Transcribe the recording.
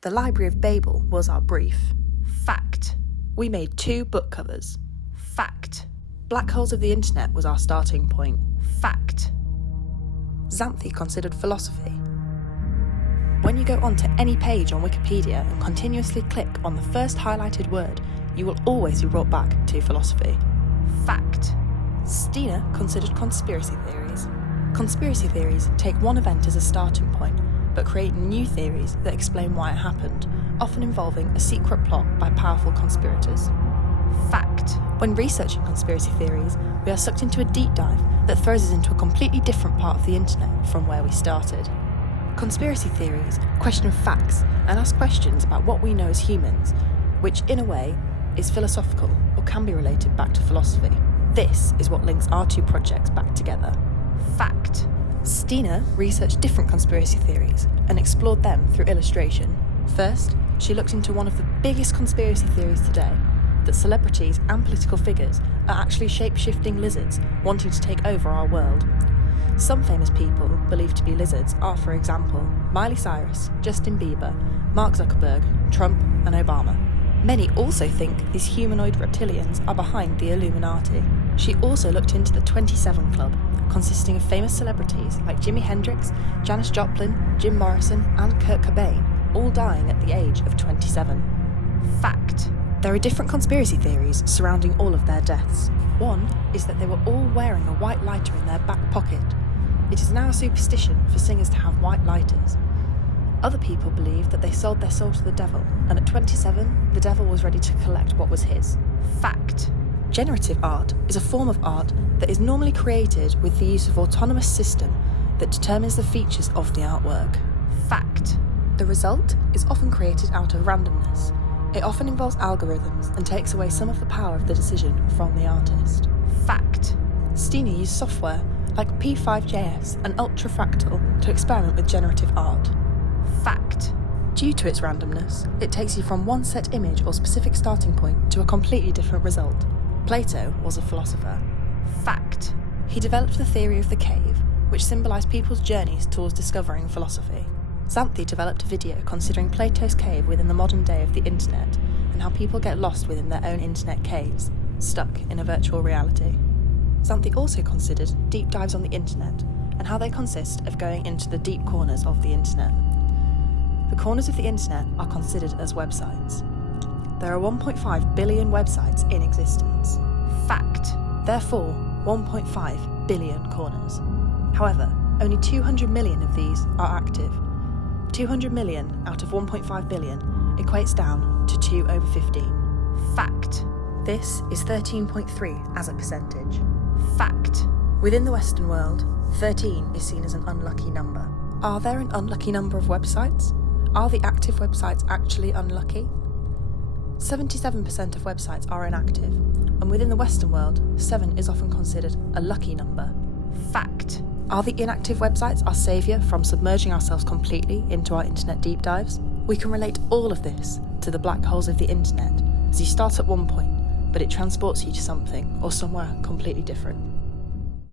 The Library of Babel was our brief. Fact. We made 2 book covers. Fact. Black holes of the internet was our starting point. Fact. Xanthi considered philosophy. When you go onto any page on Wikipedia and continuously click on the first highlighted word, you will always be brought back to philosophy. Fact. Stina considered conspiracy theories. Conspiracy theories take one event as a starting point, but create new theories that explain why it happened, often involving a secret plot by powerful conspirators. Fact. When researching conspiracy theories, we are sucked into a deep dive that throws us into a completely different part of the internet from where we started. Conspiracy theories question facts and ask questions about what we know as humans, which, in a way, is philosophical or can be related back to philosophy. This is what links our 2 projects back together. Fact. Stina researched different conspiracy theories and explored them through illustration. First, she looked into one of the biggest conspiracy theories today, that celebrities and political figures are actually shape-shifting lizards wanting to take over our world. Some famous people believed to be lizards are, for example, Miley Cyrus, Justin Bieber, Mark Zuckerberg, Trump and Obama. Many also think these humanoid reptilians are behind the Illuminati. She also looked into the 27 Club, consisting of famous celebrities like Jimi Hendrix, Janis Joplin, Jim Morrison and Kurt Cobain, all dying at the age of 27. Fact. There are different conspiracy theories surrounding all of their deaths. One is that they were all wearing a white lighter in their back pocket. It is now a superstition for singers to have white lighters. Other people believe that they sold their soul to the devil, and at 27, the devil was ready to collect what was his. Fact. Generative art is a form of art that is normally created with the use of autonomous system that determines the features of the artwork. Fact. The result is often created out of randomness. It often involves algorithms and takes away some of the power of the decision from the artist. Fact. Stina used software like P5JS and Ultrafractal to experiment with generative art. Fact. Due to its randomness, it takes you from one set image or specific starting point to a completely different result. Plato was a philosopher. Fact. He developed the theory of the cave, which symbolised people's journeys towards discovering philosophy. Xanthi developed a video considering Plato's cave within the modern day of the internet and how people get lost within their own internet caves, stuck in a virtual reality. Xanthi also considered deep dives on the internet and how they consist of going into the deep corners of the internet. The corners of the internet are considered as websites. There are 1.5 billion websites in existence. Fact. Therefore, 1.5 billion corners. However, only 200 million of these are active. 200 million out of 1.5 billion equates down to 2 over 15. Fact. This is 13.3 as a percentage. Fact. Within the Western world, 13 is seen as an unlucky number. Are there an unlucky number of websites? Are the active websites actually unlucky? 77% of websites are inactive, and within the Western world, 7 is often considered a lucky number. Fact. Are the inactive websites our saviour from submerging ourselves completely into our internet deep dives? We can relate all of this to the black holes of the internet, as you start at one point, but it transports you to something or somewhere completely different.